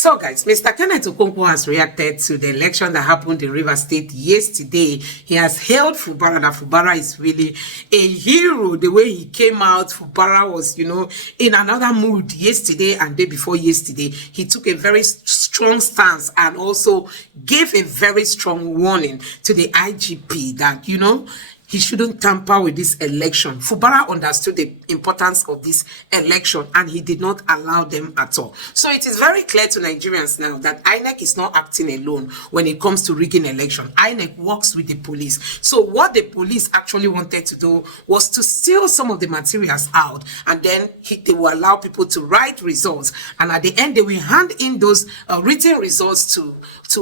So guys, Mr. Kenneth Okonkwo has reacted to the election that happened in Rivers State yesterday. He has hailed Fubara, that Fubara is really a hero. The way he came out, Fubara was, in another mood yesterday and day before yesterday. He took a very strong stance and also gave a very strong warning to the IGP that, he shouldn't tamper with this election. Fubara understood the importance of this election and he did not allow them at all. So it is very clear to Nigerians now that INEC is not acting alone when it comes to rigging election. INEC works with the police. So what the police actually wanted to do was to steal some of the materials out, and then they will allow people to write results. And at the end, they will hand in those written results to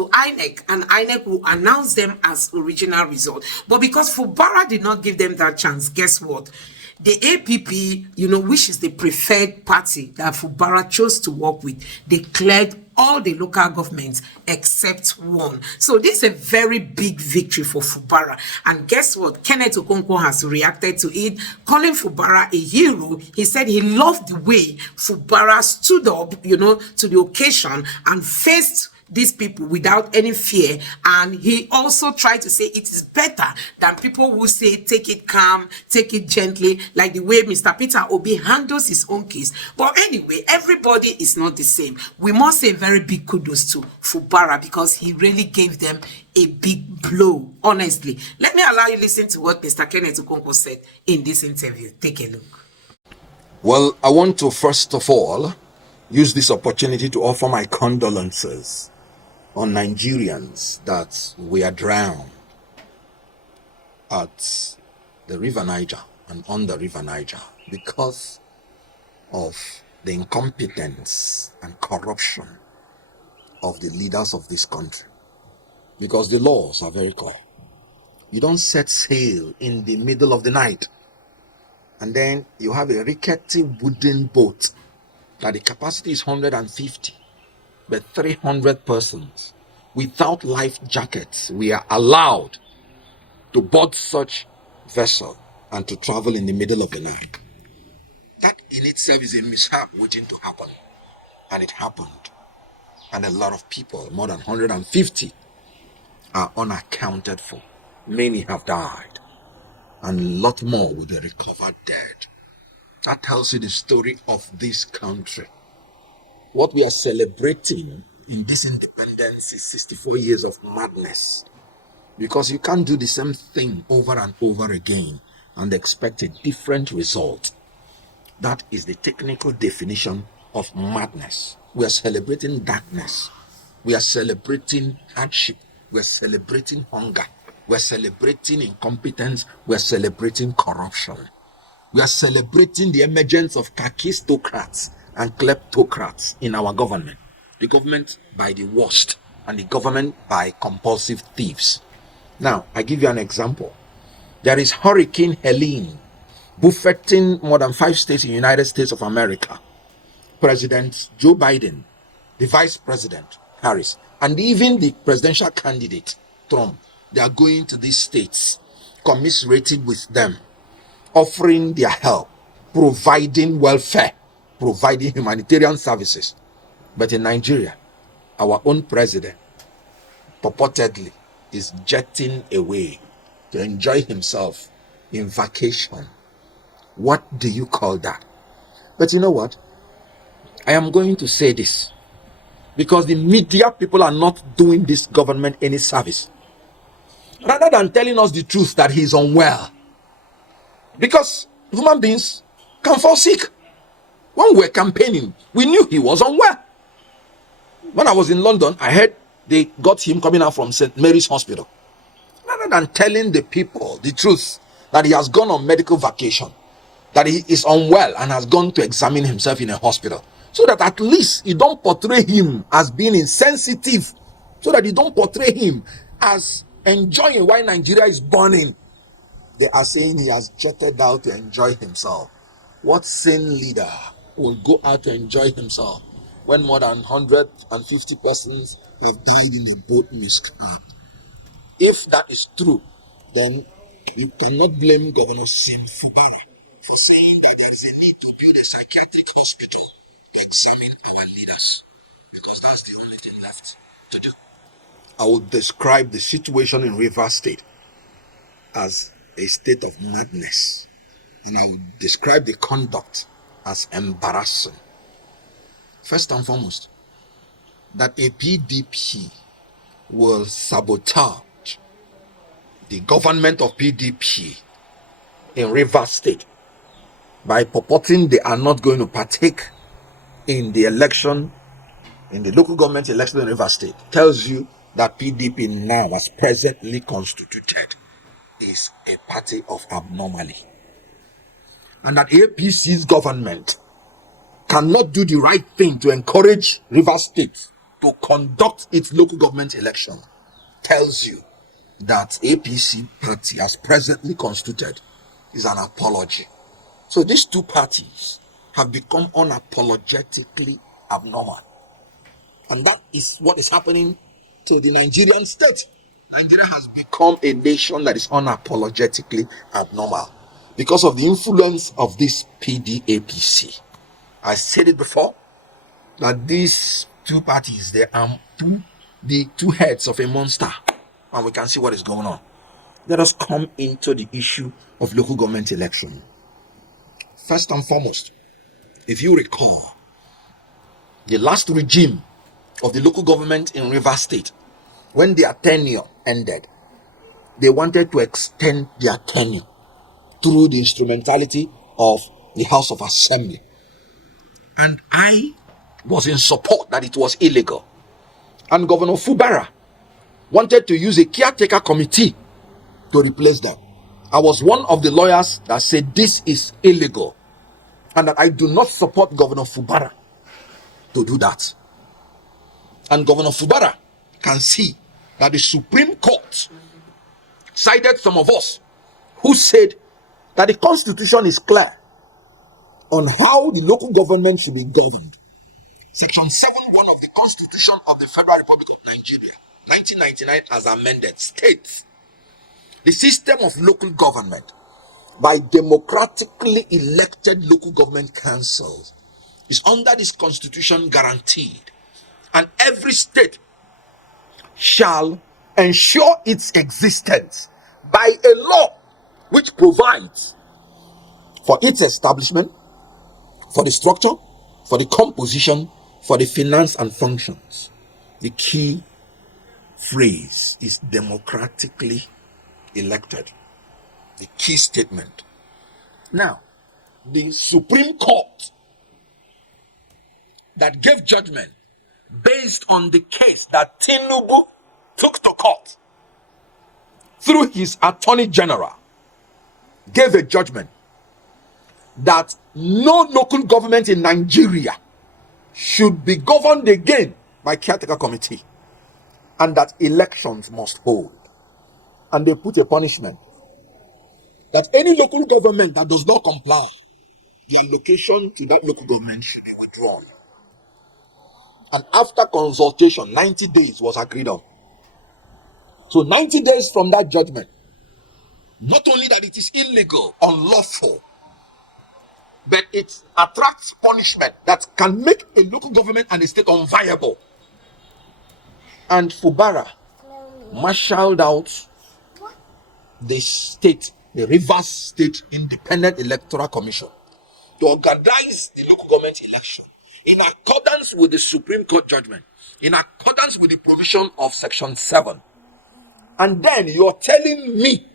INEC, and INEC will announce them as original results. But because Fubara did not give them that chance, guess what? The APP, which is the preferred party that Fubara chose to work with, declared all the local governments except one. So this is a very big victory for Fubara. And guess what? Kenneth Okonkwo has reacted to it, calling Fubara a hero. He said he loved the way Fubara stood up, to the occasion and faced these people without any fear. And he also tried to say it is better than people who say take it calm, take it gently, like the way Mr. Peter Obi handles his own case. But anyway, everybody is not the same. We must say very big kudos to Fubara because he really gave them a big blow, honestly. Let me allow you listen to what Mr. Kenneth Okonkwo said in this interview. Take a look. Well, I want to first of all use this opportunity to offer my condolences on Nigerians that we are drowned at the River Niger and on the River Niger because of the incompetence and corruption of the leaders of this country. Because the laws are very clear. You don't set sail in the middle of the night and then you have a rickety wooden boat that the capacity is 150. But 300 persons without life jackets, we are allowed to board such vessel and to travel in the middle of the night. That in itself is a mishap waiting to happen. And it happened. And a lot of people, more than 150, are unaccounted for. Many have died. And a lot more will be recovered dead. That tells you the story of this country. What we are celebrating in this independence is 64 years of madness. Because you can't do the same thing over and over again and expect a different result. That is the technical definition of madness. We are celebrating darkness. We are celebrating hardship. We are celebrating hunger. We are celebrating incompetence. We are celebrating corruption. We are celebrating the emergence of kakistocrats and kleptocrats in our government. The government by the worst and the government by compulsive thieves. Now, I give you an example. There is Hurricane Helene buffeting more than 5 states in the United States of America. President Joe Biden, the Vice President Harris, and even the presidential candidate Trump, they are going to these states, commiserating with them, offering their help, providing welfare, providing humanitarian services. But in Nigeria, our own president purportedly is jetting away to enjoy himself in vacation. What do you call that? But you know what? I am going to say this because the media people are not doing this government any service. Rather than telling us the truth that he is unwell. Because human beings can fall sick. When we were campaigning, we knew he was unwell. When I was in London, I heard they got him coming out from St. Mary's Hospital. Rather than telling the people the truth that he has gone on medical vacation, that he is unwell and has gone to examine himself in a hospital, so that at least you don't portray him as being insensitive, so that you don't portray him as enjoying while Nigeria is burning. They are saying he has jetted out to enjoy himself. What sane leader will go out to enjoy himself when more than 150 persons have died in a boat mishap? If that is true, then you cannot blame Governor Sim Fubara for saying that there is a need to build a psychiatric hospital to examine our leaders. because that's the only thing left to do. I would describe the situation in Rivers State as a state of madness, and I would describe the conduct as embarrassing. First and foremost, that a PDP will sabotage the government of PDP in Rivers State by purporting they are not going to partake in the election, in the local government election in Rivers State, tells you that PDP now, as presently constituted, is a party of abnormality. And that APC's government cannot do the right thing to encourage Rivers State to conduct its local government election, tells you that APC party, as presently constituted, is an apology. So these two parties have become unapologetically abnormal. And that is what is happening to the Nigerian state. Nigeria has become a nation that is unapologetically abnormal because of the influence of this PDAPC. I said it before that these two parties, they are the two heads of a monster, and we can see what is going on. Let us come into the issue of local government election. First and foremost, if you recall, the last regime of the local government in Rivers State, when their tenure ended, they wanted to extend their tenure through the instrumentality of the House of Assembly. And I was in support that it was illegal. And Governor Fubara wanted to use a caretaker committee to replace them. I was one of the lawyers that said this is illegal and that I do not support Governor Fubara to do that. And Governor Fubara can see that the Supreme Court cited some of us who said that the Constitution is clear on how the local government should be governed. Section 7.1 of the Constitution of the Federal Republic of Nigeria, 1999 as amended, states the system of local government by democratically elected local government councils is under this Constitution guaranteed, and every state shall ensure its existence by a law which provides for its establishment, for the structure, for the composition, for the finance and functions. The key phrase is democratically elected. The key statement. Now, the Supreme Court that gave judgment based on the case that Tinubu took to court through his Attorney General gave a judgment that no local government in Nigeria should be governed again by caretaker committee, and that elections must hold. And they put a punishment that any local government that does not comply, the allocation to that local government should be withdrawn. And after consultation, 90 days was agreed on. So 90 days from that judgment, not only that it is illegal, unlawful, but it attracts punishment that can make a local government and a state unviable. And Fubara marshaled out the state, the Rivers State Independent Electoral Commission, to organize the local government election in accordance with the Supreme Court judgment, in accordance with the provision of Section 7. And then you're telling me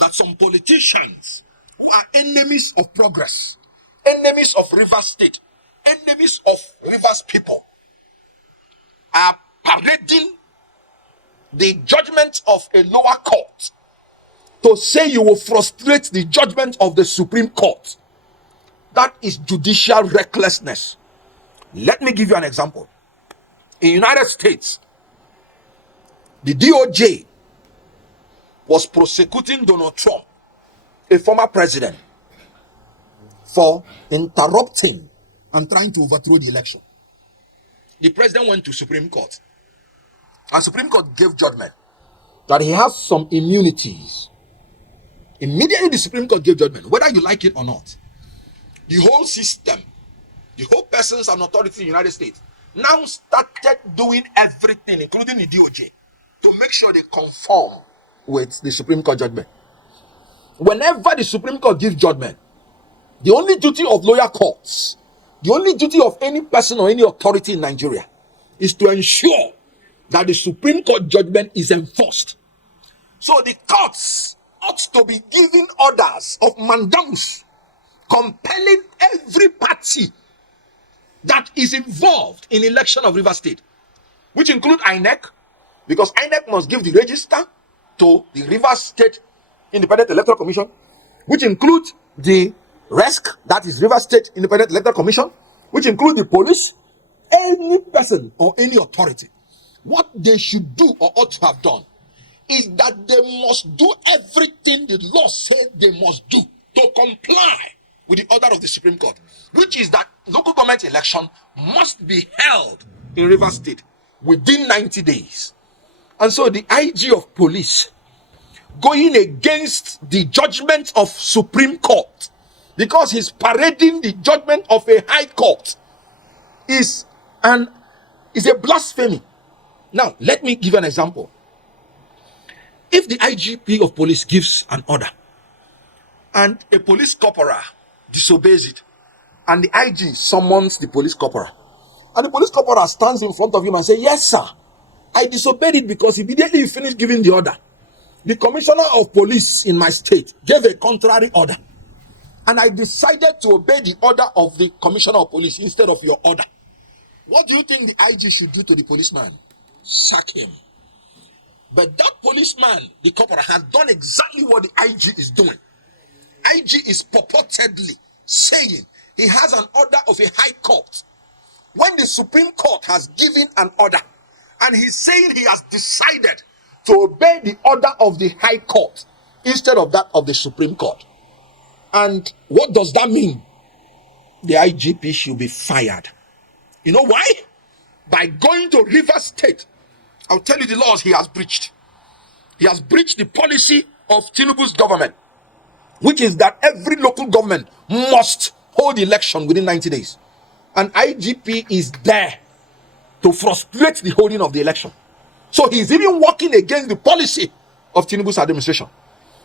that some politicians who are enemies of progress, enemies of Rivers State, enemies of Rivers people, are parading the judgment of a lower court to say you will frustrate the judgment of the Supreme Court. That is judicial recklessness. Let me give you an example. In the United States, the DOJ was prosecuting Donald Trump, a former president, for interrupting and trying to overthrow the election. The president went to Supreme Court, and Supreme Court gave judgment that he has some immunities. Immediately the Supreme Court gave judgment, whether you like it or not. The whole system, the whole persons and authority in the United States, now started doing everything, including the DOJ, to make sure they conform with the Supreme Court judgment. Whenever the Supreme Court gives judgment, the only duty of lower courts, the only duty of any person or any authority in Nigeria is to ensure that the Supreme Court judgment is enforced. So the courts ought to be giving orders of mandamus, compelling every party that is involved in election of Rivers State, which include INEC, because INEC must give the register to the Rivers State Independent Electoral Commission, which includes the RESC, that is Rivers State Independent Electoral Commission, which include the police, any person or any authority. What they should do or ought to have done is that they must do everything the law said they must do to comply with the order of the Supreme Court, which is that local government election must be held in Rivers State within 90 days. And so the IG of police, going against the judgment of Supreme Court, because he's parading the judgment of a high court, is a blasphemy. Now, let me give an example. If the IGP of police gives an order and a police corporal disobeys it, and the IG summons the police corporal, and the police corporal stands in front of him and says, "Yes, sir, I disobeyed it because immediately you finished giving the order, the commissioner of police in my state gave a contrary order, and I decided to obey the order of the commissioner of police instead of your order." What do you think the IG should do to the policeman? Sack him. But that policeman, the corporal, has done exactly what the IG is doing. IG is purportedly saying he has an order of a high court, when the Supreme Court has given an order, and he's saying he has decided to obey the order of the high court instead of that of the Supreme Court. And what does that mean? The IGP should be fired. You know why? By going to Rivers State, I'll tell you the laws he has breached. He has breached the policy of Tinubu's government, which is that every local government must hold election within 90 days. And IGP is there to frustrate the holding of the election. So he's even working against the policy of Tinubu's administration.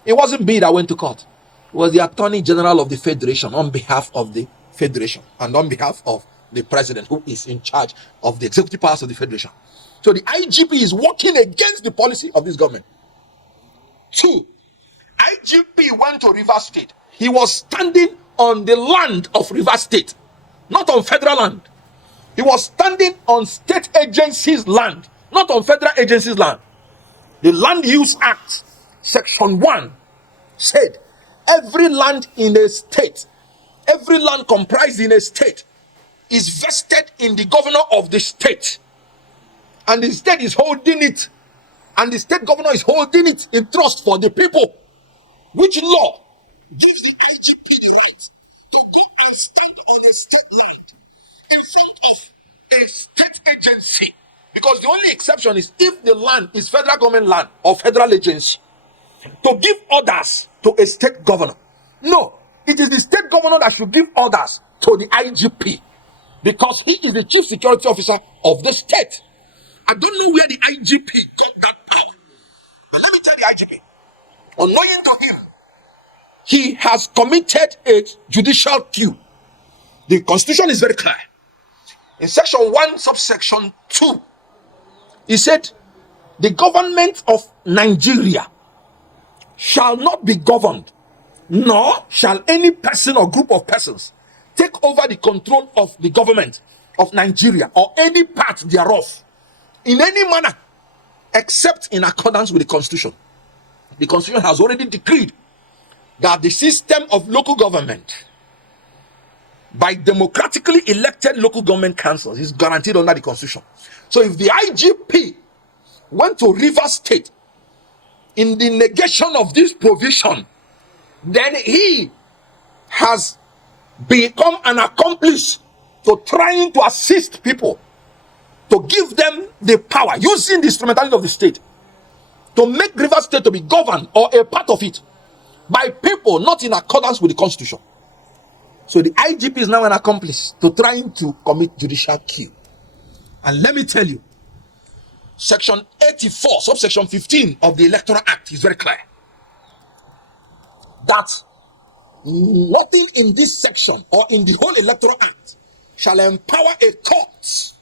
It wasn't me that went to court. It was the Attorney General of the Federation on behalf of the Federation and on behalf of the President, who is in charge of the executive powers of the Federation. So the IGP is working against the policy of this government. 2, IGP went to Rivers State. He was standing on the land of Rivers State, not on federal land. He was standing on state agencies' land, not on federal agencies' land. The Land Use Act, Section 1, said every land in a state, every land comprised in a state, is vested in the governor of the state, and the state is holding it, and the state governor is holding it in trust for the people. Which law gives the IGP the right to go and stand on a state land in front of a state agency? Because the only exception is if the land is federal government land or federal agency, to give orders to a state governor. No, it is the state governor that should give orders to the IGP, because he is the chief security officer of the state. I don't know where the IGP got that power. But let me tell the IGP, unknowing to him, he has committed a judicial coup. The constitution is very clear. In section 1, subsection 2, he said, the government of Nigeria shall not be governed, nor shall any person or group of persons take over the control of the government of Nigeria or any part thereof in any manner except in accordance with the constitution. The constitution has already decreed that the system of local government by democratically elected local government councils is guaranteed under the constitution. So if the IGP went to Rivers State in the negation of this provision, then he has become an accomplice to trying to assist people, to give them the power, using the instrumentality of the state, to make Rivers State to be governed or a part of it by people not in accordance with the constitution. So the IGP is now an accomplice to trying to commit judicial coup. And let me tell you, Section 84, subsection 15 of the Electoral Act is very clear that nothing in this section or in the whole Electoral Act shall empower a court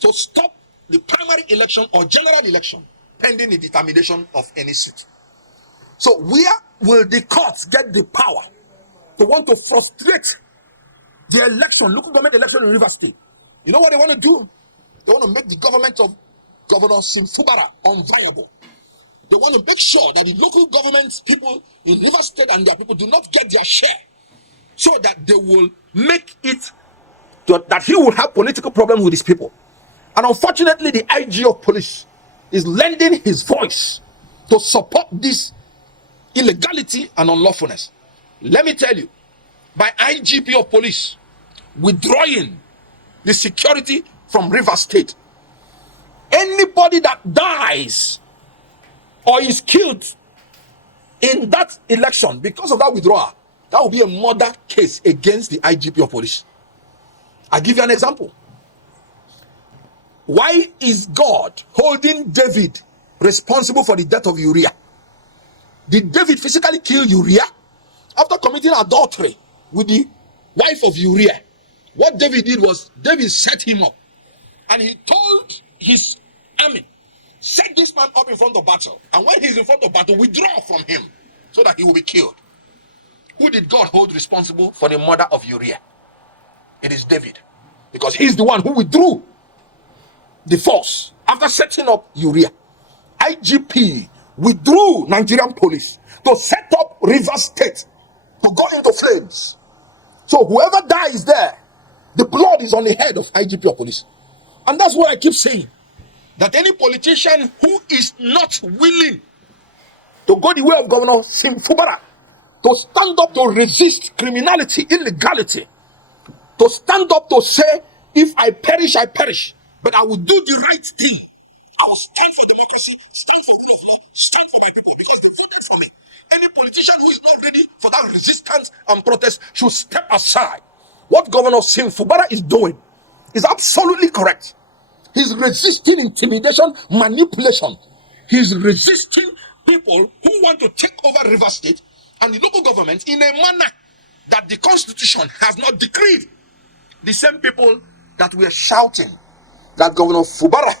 to stop the primary election or general election pending the determination of any suit. So where will the courts get the power to want to frustrate the election, local government election in Rivers State? You know what they want to do? They want to make the government of Governor Fubara unviable. They want to make sure that the local government people in Rivers State and their people do not get their share, so that they will make it that he will have political problems with his people. And unfortunately, the IG of police is lending his voice to support this illegality and unlawfulness. Let me tell you, by IGP of police withdrawing the security from Rivers State, anybody that dies or is killed in that election because of that withdrawal, that will be a murder case against the IGP of police. I'll give you an example. Why is God holding David responsible for the death of Uriah? Did David physically kill Uriah? After committing adultery with the wife of Uriah, what David did was David set him up, and he told his army, set this man up in front of battle, and when he's in front of battle, withdraw from him so that he will be killed. Who did God hold responsible for the murder of Uriah? It is David, because he's the one who withdrew the force after setting up Uriah. IGP withdrew Nigerian police to set up Rivers State to go into flames. So whoever dies there, the blood is on the head of IGP of police. And that's what I keep saying, that any politician who is not willing to go the way of Governor Fubara, to stand up to resist criminality, illegality, to stand up to say, if I perish, I perish, but I will do the right thing. I will stand for democracy, stand for rule of law, stand for my people because they voted for me. Any politician who is not ready for that resistance and protest should step aside. What Governor Fubara is doing is absolutely correct. He's resisting intimidation, manipulation. He's resisting people who want to take over Rivers State and the local government in a manner that the Constitution has not decreed. The same people that were shouting that Governor Fubara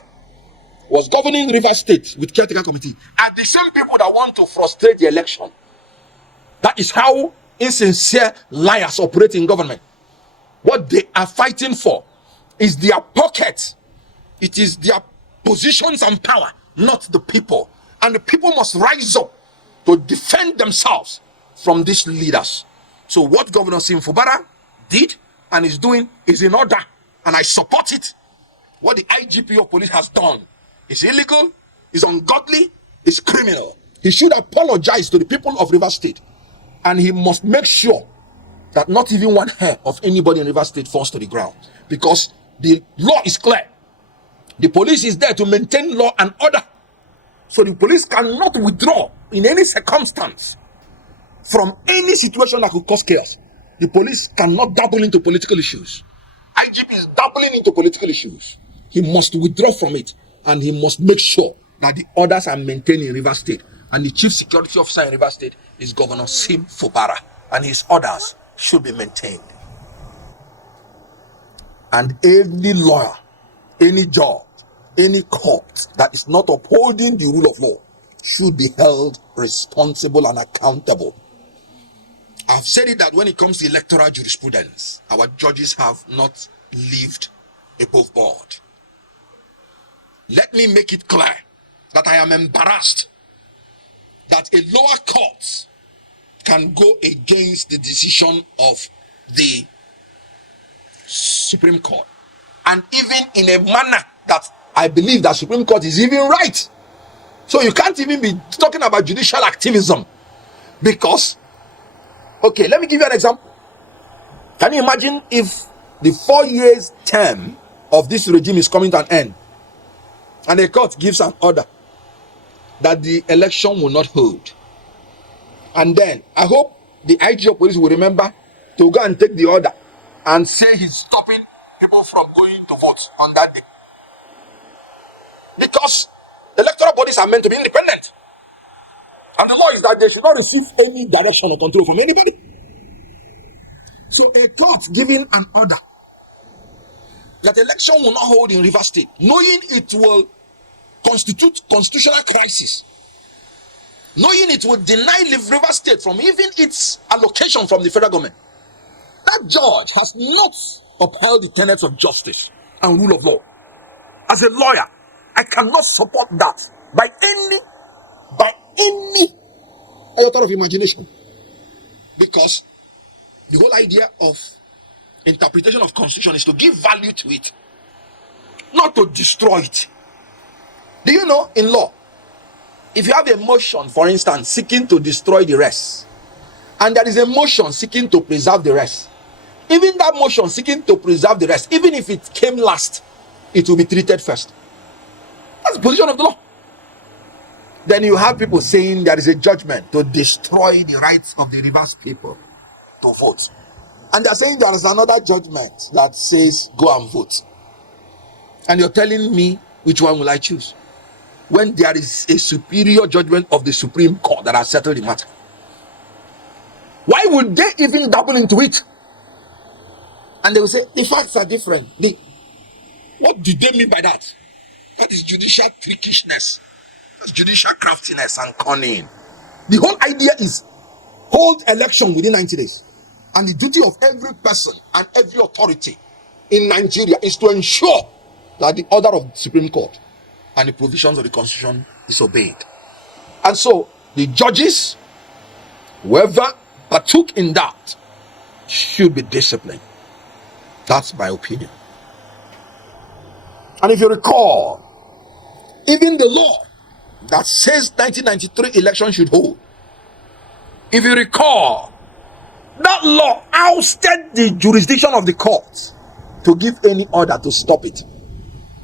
was governing Rivers State with caretaker committee are the same people that want to frustrate the election. That is how insincere liars operate in government. What they are fighting for is their pocket. It is their positions and power, not the people. And the people must rise up to defend themselves from these leaders. So what Governor Fubara did and is doing is in order, and I support it. What the IGP of police has done is illegal, is ungodly, is criminal. He should apologize to the people of Rivers State, and he must make sure that not even one hair of anybody in Rivers State falls to the ground, because the law is clear. The police is there to maintain law and order. So the police cannot withdraw in any circumstance from any situation that could cause chaos. The police cannot dabble into political issues. IGP is dabbling into political issues. He must withdraw from it, and he must make sure that the orders are maintained in Rivers State. And the chief security officer in Rivers State is Governor Fubara, and his orders should be maintained. And any lawyer, any judge, any court that is not upholding the rule of law should be held responsible and accountable. I've said it that when it comes to electoral jurisprudence, our judges have not lived above board. Let me make it clear that I am embarrassed that a lower court can go against the decision of the Supreme Court, and even in a manner that I believe that Supreme Court is even right. So you can't even be talking about judicial activism, because, okay, let me give you an example. Can you imagine if the 4 years term of this regime is coming to an end, and a court gives an order that the election will not hold, and then I hope the IG of police will remember to go and take the order and say he's stopping people from going to vote on that day. because electoral bodies are meant to be independent. And the law is that they should not receive any direction or control from anybody. So a court giving an order that election will not hold in Rivers State, knowing it will constitute constitutional crisis, knowing it will deny Rivers State from even its allocation from the federal government. That judge has not upheld the tenets of justice and rule of law. As a lawyer, I cannot support that by any iota of imagination, because the whole idea of interpretation of constitution is to give value to it, not to destroy it. Do you know, in law, if you have a motion, for instance, seeking to destroy the rest, and there is a motion seeking to preserve the rest, even that motion seeking to preserve the rest, even if it came last, it will be treated first. That's the position of the law. Then you have people saying there is a judgment to destroy the rights of the Rivers people to vote. And they're saying there is another judgment that says go and vote. And you're telling me which one will I choose, when there is a superior judgment of the Supreme Court that has settled the matter? Why would they even dabble into it? And they will say the facts are different. What do they mean by that? That is judicial trickishness. That's judicial craftiness and cunning. The whole idea is hold election within 90 days. And the duty of every person and every authority in Nigeria is to ensure that the order of the Supreme Court and the provisions of the Constitution is obeyed. And so the judges, whoever partook in that, should be disciplined. That's my opinion. And if you recall, even the law that says 1993 election should hold, if you recall, that law ousted the jurisdiction of the courts to give any order to stop it,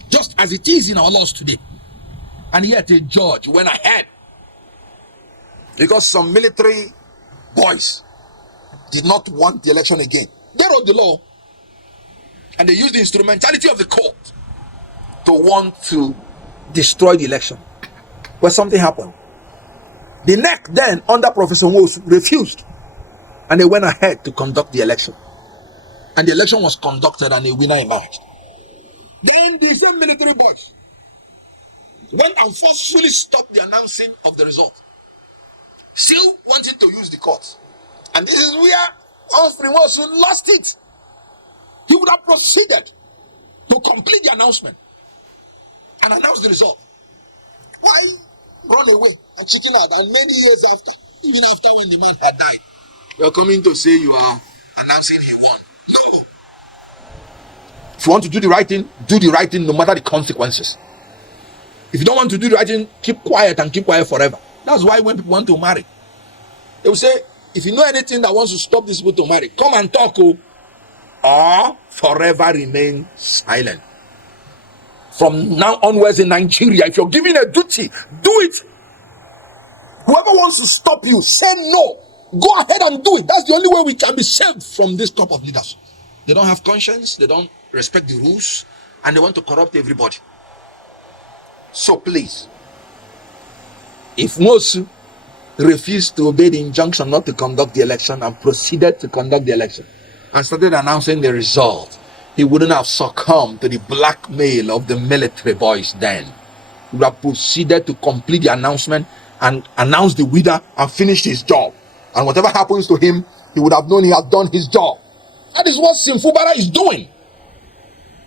just as it is in our laws today. And yet a judge went ahead, because some military boys did not want the election again. They wrote the law, and they used the instrumentality of the court to want to destroy the election. But something happened. The NEC then, under Professor Nwosu, refused, and they went ahead to conduct the election. And the election was conducted, and a winner emerged. Then the same military boys went and forcefully stopped the announcing of the result, still wanted to use the court. And this is where Nwosu lost it. He would have proceeded to complete the announcement and announce the result. Why run away and chicken out? And many years after, even after when the man had died, you're coming to say you are announcing he won. No. If you want to do the right thing no matter the consequences. If you don't want to do the right thing, keep quiet and keep quiet forever. That's why when people want to marry, they will say, if you know anything that wants to stop these people to marry, come and talk, or forever remain silent. From now onwards in Nigeria, if you're given a duty, do it. Whoever wants to stop you, say no. Go ahead and do it. That's the only way we can be saved from this type of leaders. They don't have conscience, they don't respect the rules, and they want to corrupt everybody. So please, if Nwosu refused to obey the injunction not to conduct the election and proceeded to conduct the election and started announcing the result, he wouldn't have succumbed to the blackmail of the military boys then. He would have proceeded to complete the announcement and announce the winner and finish his job. And whatever happens to him, he would have known he had done his job. That is what Fubara is doing.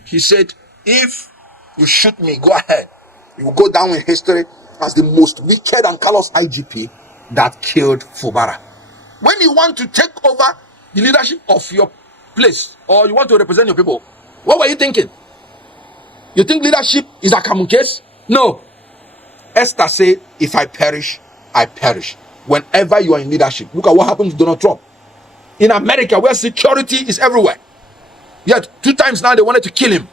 He said, if you shoot me, go ahead. You will go down in history as the most wicked and callous IGP that killed Fubara. When you want to take over the leadership of your place, or you want to represent your people, what were you thinking? You think leadership is a common case? No. Esther said, if I perish, I perish. Whenever you are in leadership, look at what happened to Donald Trump. In America, where security is everywhere, yet 2 times now they wanted to kill him.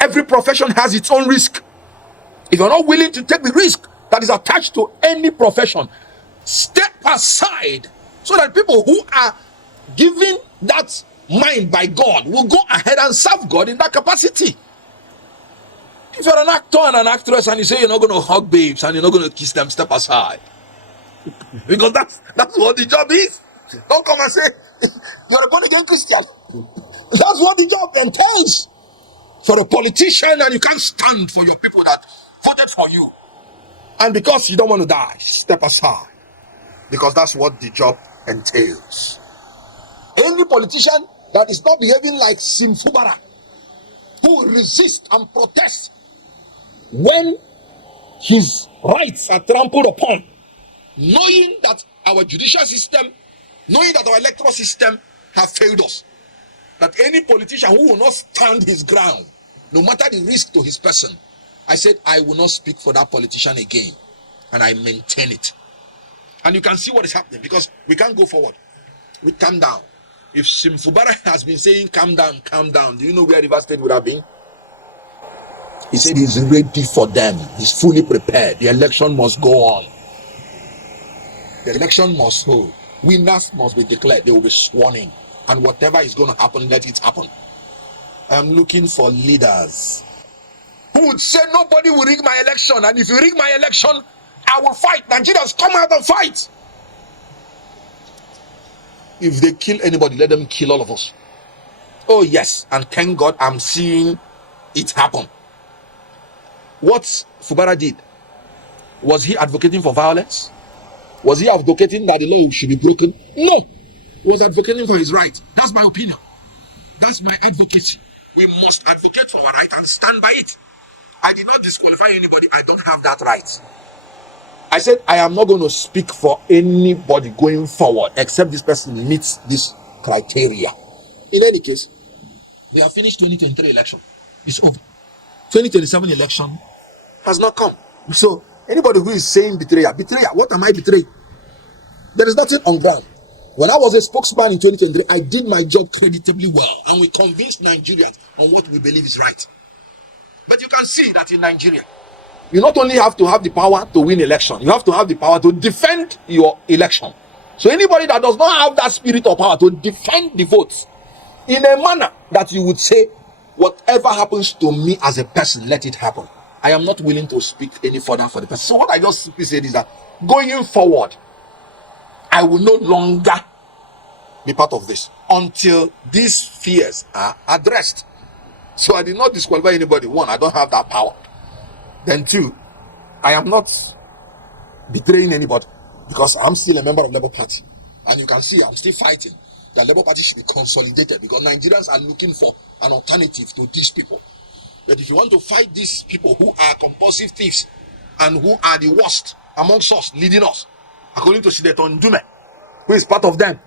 Every profession has its own risk. If you're not willing to take the risk that is attached to any profession, step aside so that people who are given that mind by God will go ahead and serve God in that capacity. If you're an actor and an actress and you say you're not going to hug babes and you're not going to kiss them, step aside. Because that's what the job is. Don't come and say, you're a born again Christian. That's what the job entails. For a politician, and you can't stand for your people that voted for you. And because you don't want to die, step aside. Because that's what the job entails. Any politician that is not behaving like Fubara, who will resist and protest when his rights are trampled upon, knowing that our judicial system, knowing that our electoral system have failed us, that any politician who will not stand his ground, no matter the risk to his person, I said I will not speak for that politician again, and I maintain it. And you can see what is happening, because we can't go forward. We calm down. If Fubara has been saying calm down, do you know where River State would have been? He said he's ready for them. He's fully prepared. The election must go on. The election must hold. Winners must be declared. They will be sworn in. And whatever is going to happen, let it happen. I'm looking for leaders who would say nobody will rig my election. And if you rig my election, I will fight. Nigerians, come out and fight. If they kill anybody, let them kill all of us. Oh yes, and thank God I'm seeing it happen. What Fubara did, was he advocating for violence? Was he advocating that the law should be broken? No. He was advocating for his right. That's my opinion. That's my advocacy. We must advocate for our right and stand by it. I did not disqualify anybody. I don't have that right. I said I am not going to speak for anybody going forward except this person meets this criteria. In any case, we have finished 2023 election. It's over. 2027 election has not come. So anybody who is saying betrayal, what am I betraying? There is nothing on ground. When I was a spokesman in 2023, I did my job creditably well, and we convinced Nigerians on what we believe is right. But you can see that in Nigeria, you not only have to have the power to win election, you have to have the power to defend your election. So anybody that does not have that spirit of power to defend the votes in a manner that you would say, whatever happens to me as a person, let it happen. I am not willing to speak any further for the person. So what I just simply said is that going forward, I will no longer be part of this until these fears are addressed. So I did not disqualify anybody. One, I don't have that power. Then two, I am not betraying anybody because I'm still a member of Labour Party. And you can see I'm still fighting. The Labour Party should be consolidated because Nigerians are looking for an alternative to these people. But if you want to fight these people who are compulsive thieves and who are the worst amongst us, leading us, according to Senator Ndume, who is part of them,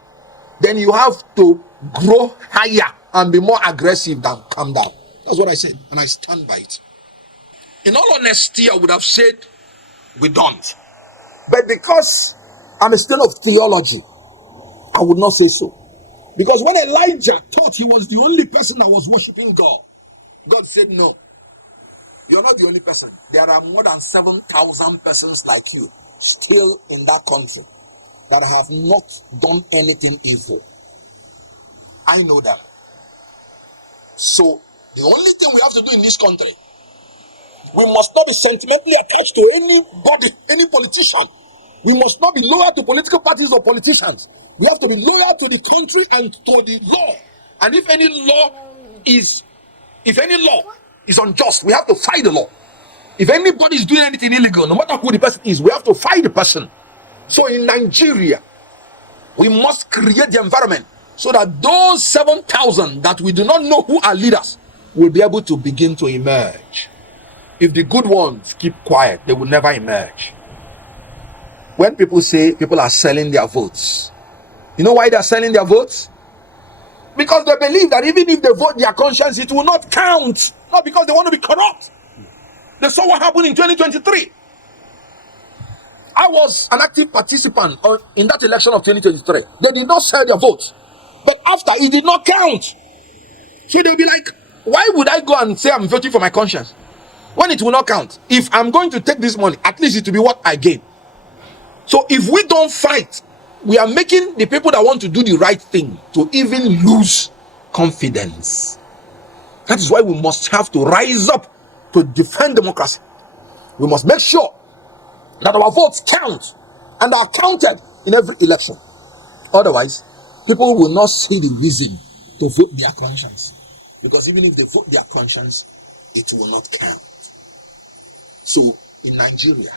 then you have to grow higher and be more aggressive than calm down. That's what I said, and I stand by it. In all honesty, I would have said we don't. But because I'm a student of theology, I would not say so. Because when Elijah thought he was the only person that was worshiping God, God said, no, you're not the only person. There are more than 7,000 persons like you still in that country that have not done anything evil. I know that. So the only thing we have to do in this country, we must not be sentimentally attached to anybody, any politician. We must not be loyal to political parties or politicians. We have to be loyal to the country and to the law. And if any law is unjust, we have to fight the law. If anybody is doing anything illegal, no matter who the person is, we have to fight the person. So in Nigeria, we must create the environment so that those 7,000 that we do not know who are leaders will be able to begin to emerge. If the good ones keep quiet, they will never emerge. When people say people are selling their votes, you know why they're selling their votes? Because they believe that even if they vote their conscience, it will not count. Not because they want to be corrupt. They saw what happened in 2023. I was an active participant in that election of 2023. They did not sell their votes. But after, it did not count. So they'll be like, why would I go and say I'm voting for my conscience when it will not count? If I'm going to take this money, at least it will be what I gain. So if we don't fight, we are making the people that want to do the right thing to even lose confidence. That is why we must have to rise up to defend democracy. We must make sure that our votes count and are counted in every election. Otherwise, people will not see the reason to vote their conscience. Because even if they vote their conscience, it will not count. So in Nigeria,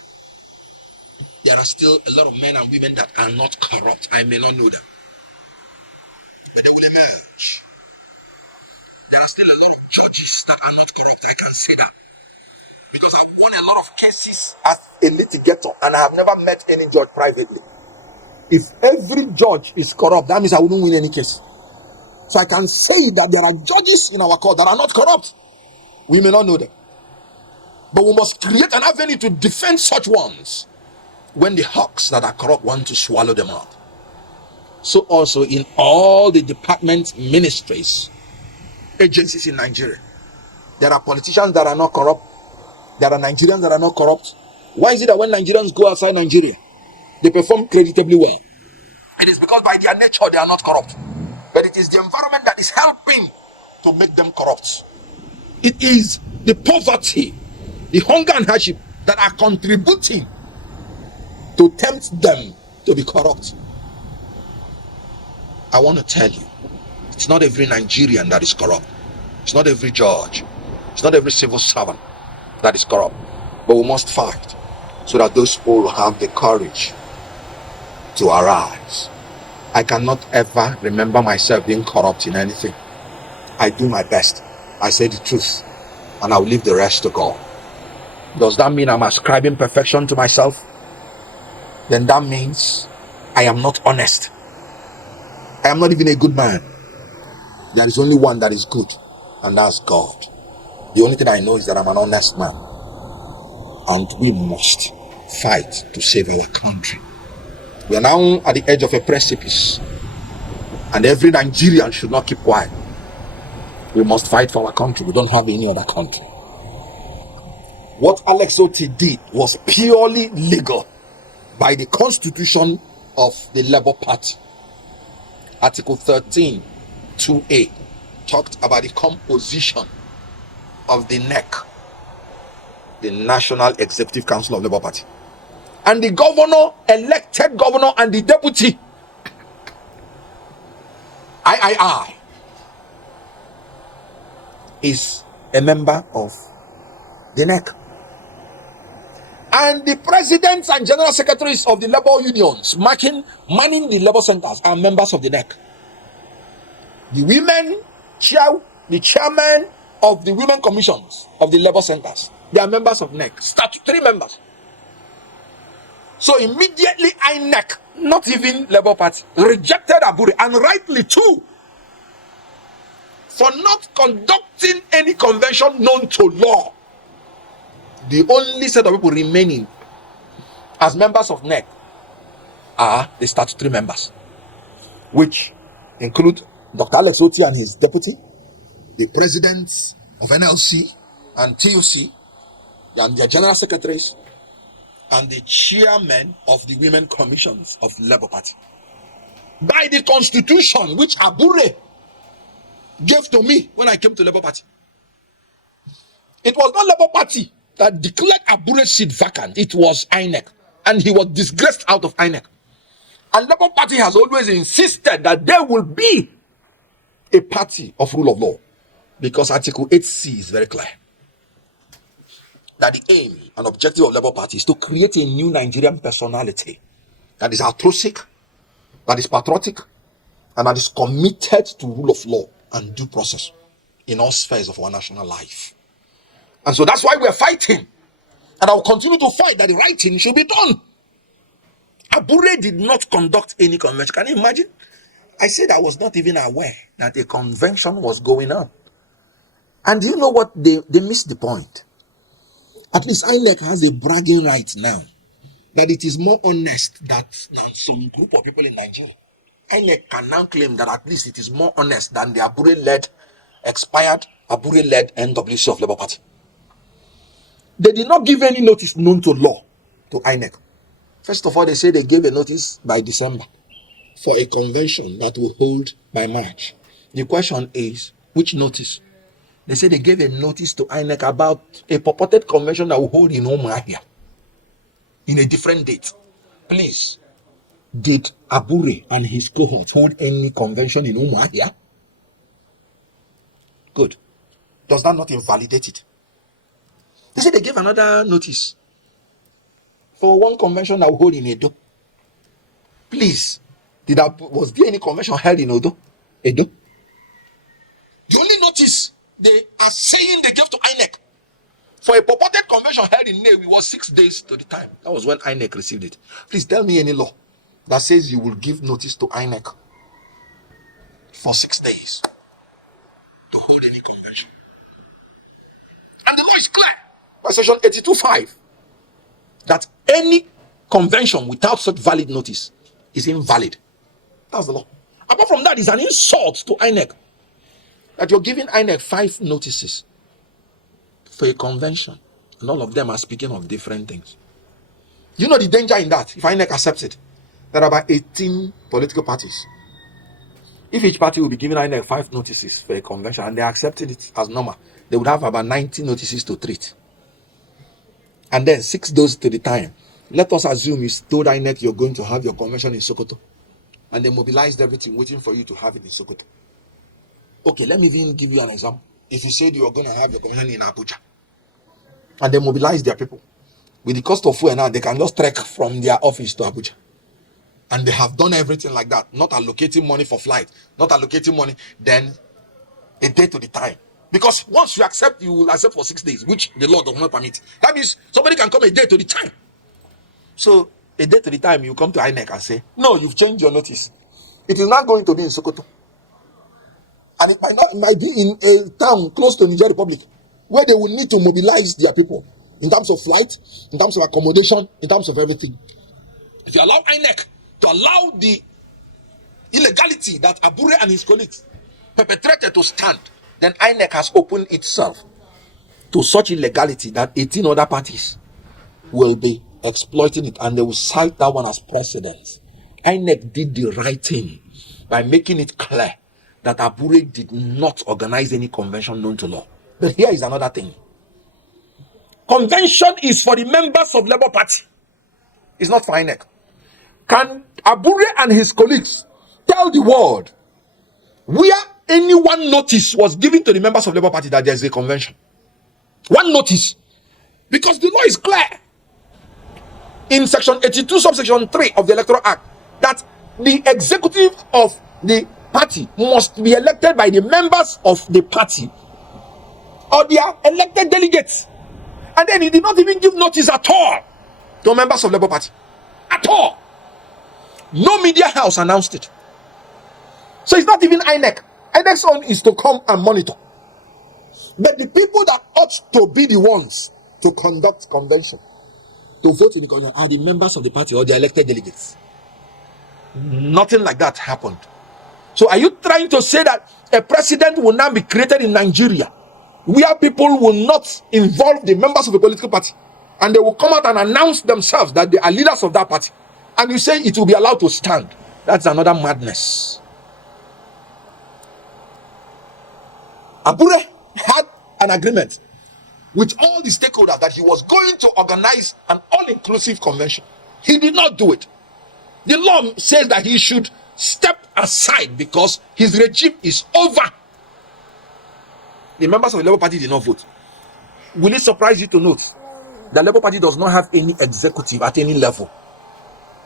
there are still a lot of men and women that are not corrupt. I may not know them, but they will emerge. There are still a lot of judges that are not corrupt. I can say that. Because I've won a lot of cases as a litigator, and I have never met any judge privately. If every judge is corrupt, that means I wouldn't win any case. So I can say that there are judges in our court that are not corrupt. We may not know them, but we must create an avenue to defend such ones when the hawks that are corrupt want to swallow them out. So also in all the departments, ministries, agencies in Nigeria, there are politicians that are not corrupt. There are Nigerians that are not corrupt. Why is it that when Nigerians go outside Nigeria, they perform creditably well? It is because by their nature they are not corrupt. But it is the environment that is helping to make them corrupt. It is the poverty, the hunger and hardship that are contributing to tempt them to be corrupt. I want to tell you, it's not every Nigerian that is corrupt. It's not every judge. It's not every civil servant that is corrupt. But we must fight so that those people will have the courage to arise. I cannot ever remember myself being corrupt in anything. I do my best. I say the truth, and I'll leave the rest to God. Does that mean I'm ascribing perfection to myself? Then that means I am not honest. I am not even a good man. There is only one that is good, and that's God. The only thing I know is that I'm an honest man, and we must fight to save our country. We are now at the edge of a precipice, and every Nigerian should not keep quiet. We must fight for our country. We don't have any other country. What Alex Otti did was purely legal by the constitution of the Labour Party. Article 13 2A talked about the composition of the NEC, the National Executive Council of Labour Party, and the governor, elected governor, and the deputy III is a member of the NEC, and the presidents and general secretaries of the labor unions manning the labor centers are members of the NEC. The the chairman of the women commissions of the labor centers, they are members of NEC, statutory members. So immediately INEC, not even Labour Party, rejected Abure, and rightly too, for not conducting any convention known to law. The only set of people remaining as members of NEC are the statutory members, which include Dr. Alex Otti and his deputy, the presidents of NLC and TUC, and their general secretaries, and the chairman of the women commissions of the Labour Party. By the constitution which Abure gave to me when I came to Labour Party, it was not Labour Party that declared Abure's seat vacant. It was INEC, and he was disgraced out of INEC. And Labour Party has always insisted that there will be a party of rule of law, because Article 8C is very clear that the aim and objective of Labour Party is to create a new Nigerian personality that is altruistic, that is patriotic, and that is committed to rule of law and due process in all spheres of our national life. And so that's why we're fighting, and I will continue to fight that the right thing should be done. Abure did not conduct any convention. Can you imagine? I said I was not even aware that a convention was going on. And do you know what? They missed the point. At least INEC has a bragging right now that it is more honest than some group of people in Nigeria. INEC can now claim that at least it is more honest than the expired Abure-led NWC of Labour Party. They did not give any notice known to law to INEC. First of all, they say they gave a notice by December for a convention that will hold by March. The question is, which notice? They say they gave a notice to INEC about a purported convention that will hold in Umuahia in a different date. Please, did Abure and his cohort hold any convention in Umuahia? Good. Does that not invalidate it? They say they gave another notice for one convention that will hold in Edo. Please, was there any convention held in Edo? The only notice they are saying they gave to INEC for a purported convention held in Nnewi was 6 days to the time. That was when INEC received it. Please tell me any law that says you will give notice to INEC for 6 days to hold any convention. And the law is clear by section 82.5 that any convention without such valid notice is invalid. That's the law. Apart from that, it's an insult to INEC that you're giving INEC 5 notices for a convention, and all of them are speaking of different things. You know the danger in that. If INEC accepts it, there are about 18 political parties. If each party will be giving INEC 5 notices for a convention and they accepted it as normal, they would have about 90 notices to treat. And then 6 days to the time. Let us assume you told INEC you're going to have your convention in Sokoto, and they mobilized everything waiting for you to have it in Sokoto. Okay, let me even give you an example. If you said you are going to have your convention in Abuja, and they mobilize their people, with the cost of fuel now, they can just trek from their office to Abuja. And they have done everything like that, not allocating money for flight, not allocating money, then a day to the time. Because once you accept, you will accept for 6 days, which the law does not permit. That means somebody can come a day to the time. So a day to the time, you come to INEC and say, no, you've changed your notice. It is not going to be in Sokoto. And it might be in a town close to Niger Republic, where they will need to mobilize their people in terms of flight, in terms of accommodation, in terms of everything. If you allow INEC to allow the illegality that Abure and his colleagues perpetrated to stand, then INEC has opened itself to such illegality that 18 other parties will be exploiting it, and they will cite that one as precedent. INEC did the right thing by making it clear that Abure did not organize any convention known to law. But here is another thing. Convention is for the members of Labour Party. It's not for INEC. Can Abure and his colleagues tell the world where any one notice was given to the members of Labour Party that there's a convention? One notice. Because the law is clear in section 82 subsection 3 of the Electoral Act that the executive of the party must be elected by the members of the party or their elected delegates. And then he did not even give notice at all to members of Labour Party. At all. No media house announced it. So it's not even INEC. INEC's own is to come and monitor. But the people that ought to be the ones to conduct convention, to vote in the convention, are the members of the party or the elected delegates. Nothing like that happened. So are you trying to say that a president will now be created in Nigeria where people will not involve the members of the political party, and they will come out and announce themselves that they are leaders of that party, and you say it will be allowed to stand? That's another madness. Abure had an agreement with all the stakeholders that he was going to organize an all-inclusive convention. He did not do it. The law says that he should step aside because his regime is over. The members of the Labour Party did not vote. Will it surprise you to note that Labour Party does not have any executive at any level?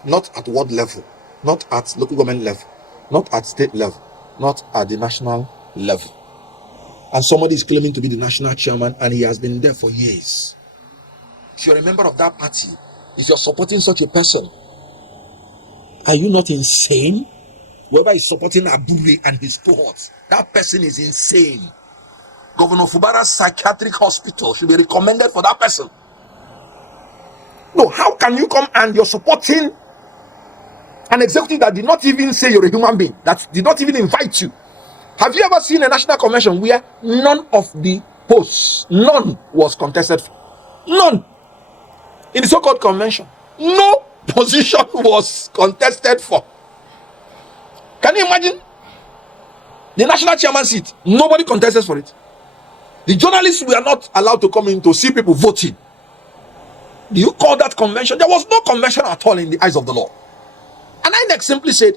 Not at ward level, not at local government level, not at state level, not at the national level. And somebody is claiming to be the national chairman, and he has been there for years. If you're a member of that party, if you're supporting such a person, are you not insane? Whoever is supporting Abure and his cohorts, that person is insane. Governor Fubara's psychiatric hospital should be recommended for that person. No, how can you come and you're supporting an executive that did not even say you're a human being, that did not even invite you? Have you ever seen a national convention where none of the posts, none was contested for? None. In the so-called convention, no position was contested for. Can you imagine? The national chairman seat, nobody contested for it. The journalists were not allowed to come in to see people voting. Do you call that convention? There was no convention at all in the eyes of the law. And INEC simply said,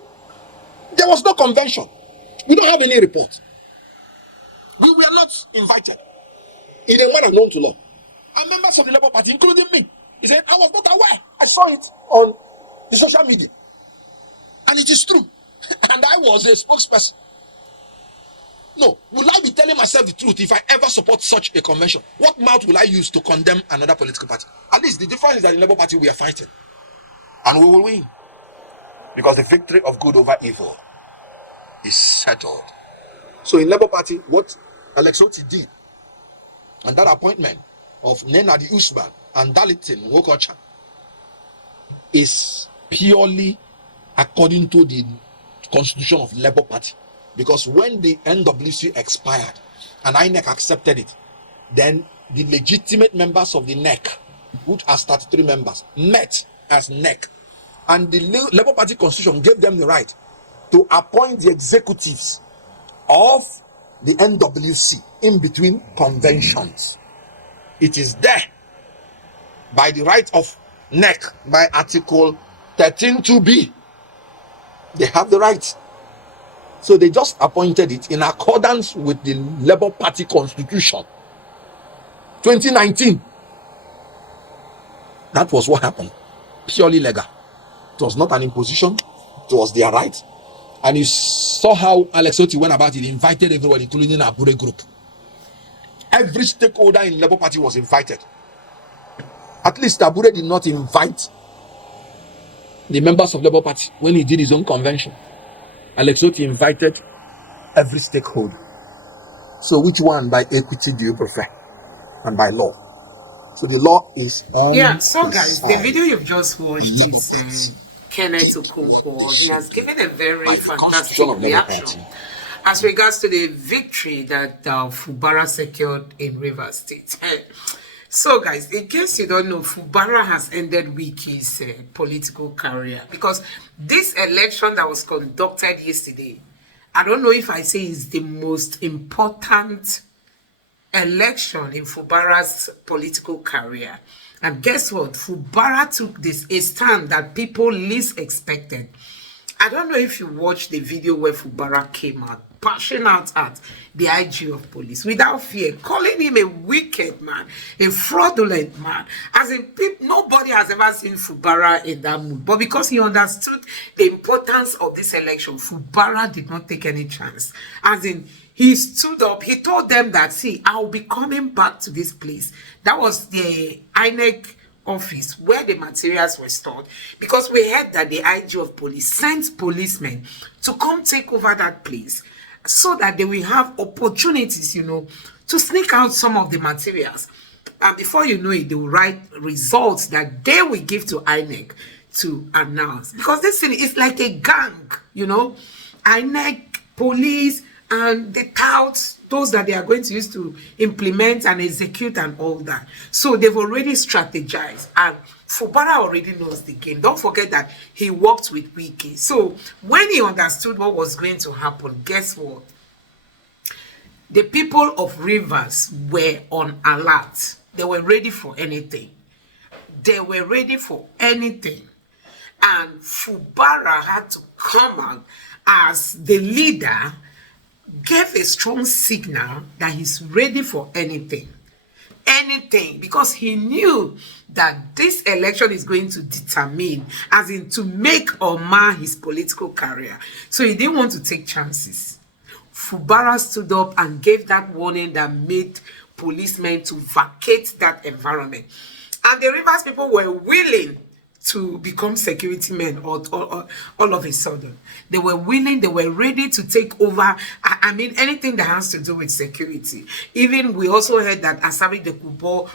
there was no convention. We don't have any report. We were not invited. In a manner known to law. And members of the Labour Party, including me, he said, I was not aware. I saw it on the social media. And it is true. And I was a spokesperson. No, will I be telling myself the truth if I ever support such a convention? What mouth will I use to condemn another political party? At least the difference is that in the Labour Party we are fighting. And we will win. Because the victory of good over evil is settled. So in Labour Party, what Alex Oti did, and that appointment of Nenadi Usman and Dalitin Wokocha, is purely according to the constitution of Labour Party. Because when the NWC expired and INEC accepted it, then the legitimate members of the NEC, which are 33 members, met as NEC. And the Labour Party constitution gave them the right to appoint the executives of the NWC in between conventions. It is there by the right of NEC, by Article 13(2)(b). They have the right. So they just appointed it in accordance with the Labour Party constitution. 2019. That was what happened. Purely legal. It was not an imposition. It was their right. And you saw how Alex Oti went about it. He invited everybody, including the Abure group. Every stakeholder in Labour Party was invited. At least Abure did not invite the members of Labour Party when he did his own convention. Alex Oti invited every stakeholder. So which one by equity do you prefer? And by law? So the law is on. Yeah, so guys, the video you've just watched is Kenneth Okonkwo. He has given a very fantastic reaction as regards to the victory that Fubara secured in Rivers State. So guys, in case you don't know, Fubara has ended Wiki's political career, because this election that was conducted yesterday, I don't know if I say is the most important election in Fubara's political career. And guess what? Fubara took this a stand that people least expected. I don't know if you watched the video where Fubara came out, bashing out at the IG of police without fear, calling him a wicked man, a fraudulent man. As in, nobody has ever seen Fubara in that mood. But because he understood the importance of this election, Fubara did not take any chance. As in, he stood up, he told them that, see, I'll be coming back to this place. That was the INEC office where the materials were stored, because we heard that the IG of police sent policemen to come take over that place so that they will have opportunities, you know, to sneak out some of the materials. And before you know it, they will write results that they will give to INEC to announce. Because this thing is like a gang, you know, INEC, police, and the touts, those that they are going to use to implement and execute and all that. So they've already strategized, and Fubara already knows the game. Don't forget that he worked with Wiki. So when he understood what was going to happen, guess what? The people of Rivers were on alert. They were ready for anything. They were ready for anything. And Fubara had to come out as the leader, gave a strong signal that he's ready for anything, because he knew that this election is going to determine, as in to make or mar his political career. So he didn't want to take chances. Fubara stood up and gave that warning that made policemen to vacate that environment. And the Rivers people were willing to become security men all of a sudden. They were willing, they were ready to take over. I mean, anything that has to do with security. Even we also heard that Asari de Kubo,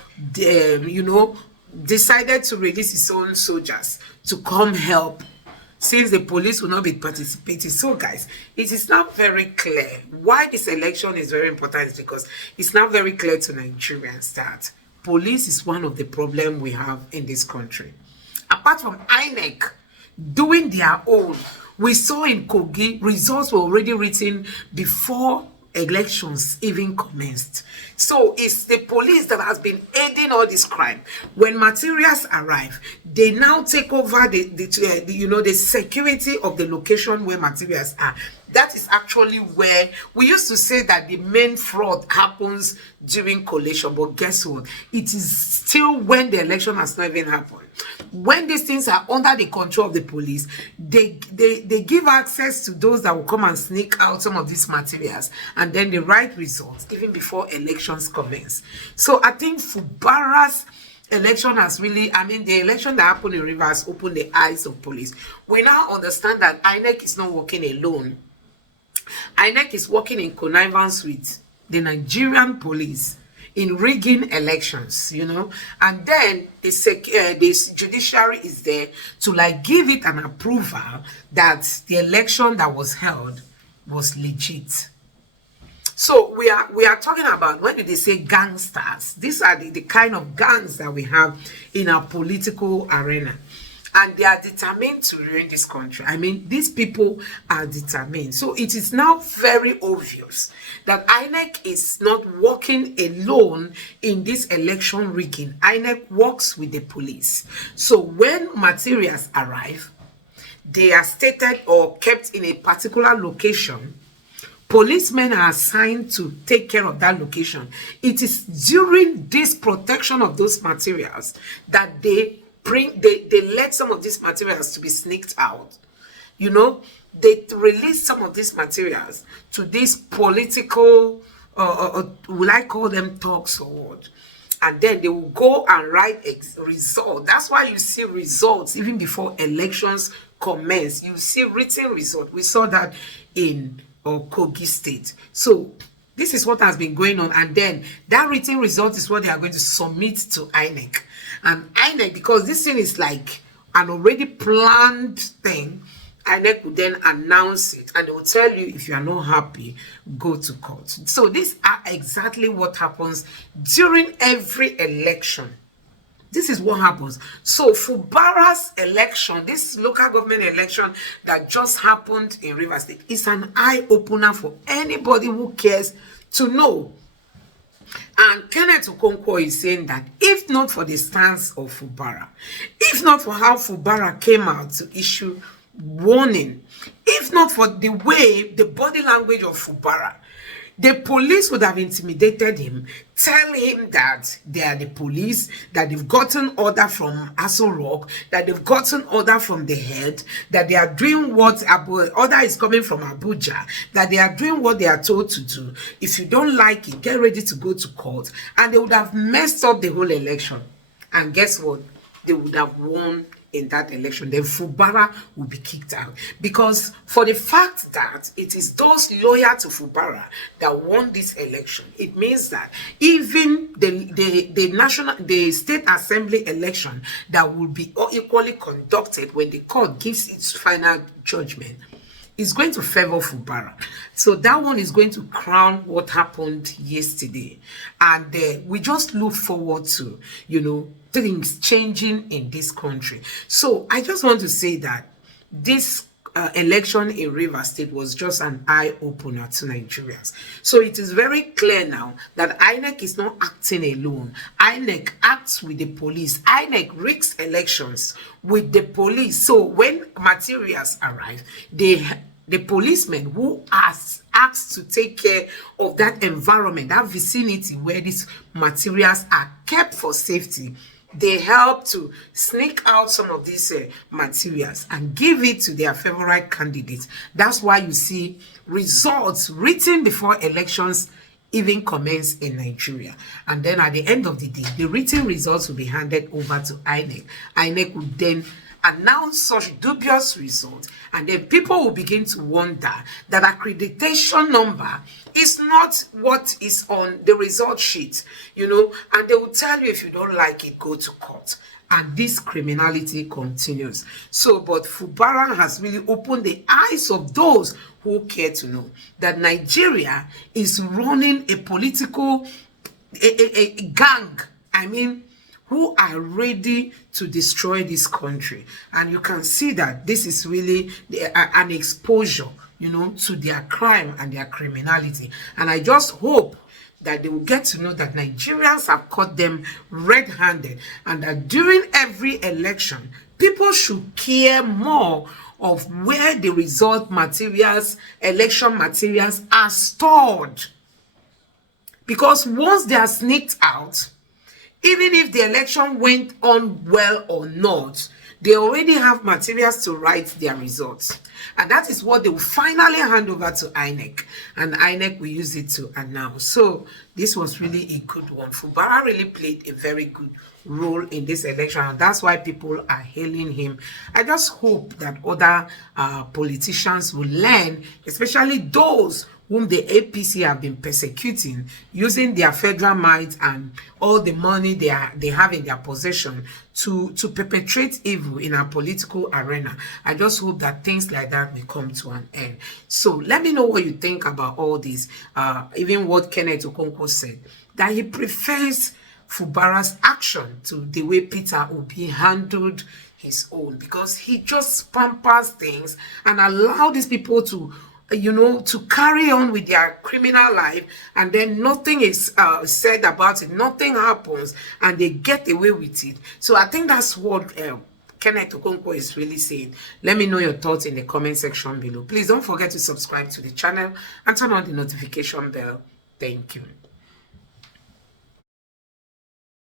you know, decided to release his own soldiers to come help, since the police will not be participating. So guys, it is now very clear why this election is very important, is because it's now very clear to Nigerians that police is one of the problems we have in this country. Apart from INEC doing their own, we saw in Kogi, results were already written before elections even commenced. So it's the police that has been aiding all this crime. When materials arrive, they now take over the security of the location where materials are. That is actually where we used to say that the main fraud happens during collation, but guess what? It is still when the election has not even happened. When these things are under the control of the police, they give access to those that will come and sneak out some of these materials, and then they write results even before elections commence. So I think Fubara's election has really, the election that happened in Rivers opened the eyes of police. We now understand that INEC is not working alone. INEC is working in connivance with the Nigerian police in rigging elections, and then the judiciary is there to give it an approval that the election that was held was legit. So we are talking about, when they say gangsters, these are the kind of gangs that we have in our political arena. And they are determined to ruin this country. These people are determined. So it is now very obvious that INEC is not working alone in this election rigging. INEC works with the police. So when materials arrive, they are stated or kept in a particular location. Policemen are assigned to take care of that location. It is during this protection of those materials that they let some of these materials to be sneaked out. They release some of these materials to these political, will I call them talks or what? And then they will go and write results. That's why you see results even before elections commence. You see written results. We saw that in Kogi State. So this is what has been going on, and then that written result is what they are going to submit to INEC. And INEC, because this thing is like an already planned thing, INEC will then announce it, and they will tell you, if you are not happy, go to court. So these are exactly what happens during every election. This is what happens. So Fubara's election, this local government election that just happened in Rivers State, is an eye-opener for anybody who cares to know. And Kenneth Okonkwo is saying that if not for the stance of Fubara, if not for how Fubara came out to issue warning, if not for the way, the body language of Fubara, the police would have intimidated him, tell him that they are the police, that they've gotten order from Aso Rock, that they've gotten order from the head, that they are doing what order is coming from Abuja, that they are doing what they are told to do. If you don't like it, get ready to go to court. And they would have messed up the whole election. And guess what? They would have won in that election. Then Fubara will be kicked out, because for the fact that it is those loyal to Fubara that won this election, it means that even the state assembly election that will be equally conducted when the court gives its final judgment is going to favor Fubara. So that one is going to crown what happened yesterday, and we just look forward to things changing in this country. So I just want to say that this election in Rivers State was just an eye-opener to Nigerians. So it is very clear now that INEC is not acting alone. INEC acts with the police. INEC rigs elections with the police. So when materials arrive, the policemen who are asked to take care of that environment, that vicinity where these materials are kept for safety, they help to sneak out some of these materials and give it to their favorite candidates. That's why you see results written before elections even commence in Nigeria. And then at the end of the day, the written results will be handed over to INEC. INEC will then announce such dubious results, and then people will begin to wonder that accreditation number is not what is on the result sheet, and they will tell you, if you don't like it, go to court. And this criminality continues. So, but Fubara has really opened the eyes of those who care to know that Nigeria is running a political a gang, who are ready to destroy this country. And you can see that this is really an exposure to their crime and their criminality. And I just hope that they will get to know that Nigerians have caught them red-handed, and that during every election, people should care more of where the result materials, election materials are stored. Because once they are sneaked out, even if the election went on well or not, they already have materials to write their results. And that is what they will finally hand over to INEC. And INEC will use it to announce. So this was really a good one. Fubara really played a very good role in this election. And that's why people are hailing him. I just hope that other politicians will learn, especially those whom the APC have been persecuting, using their federal might and all the money they have in their possession to perpetrate evil in our political arena. I just hope that things like that will come to an end. So let me know what you think about all this. Even what Kenneth Okonkwo said, that he prefers Fubara's action to the way Peter Obi handled his own, because he just pampers things and allow these people to to carry on with their criminal life, and then nothing is said about it, nothing happens, and they get away with it. So I think that's what Kenneth Okonkwo is really saying. Let me know your thoughts in the comment section below. Please don't forget to subscribe to the channel and turn on the notification bell. Thank you.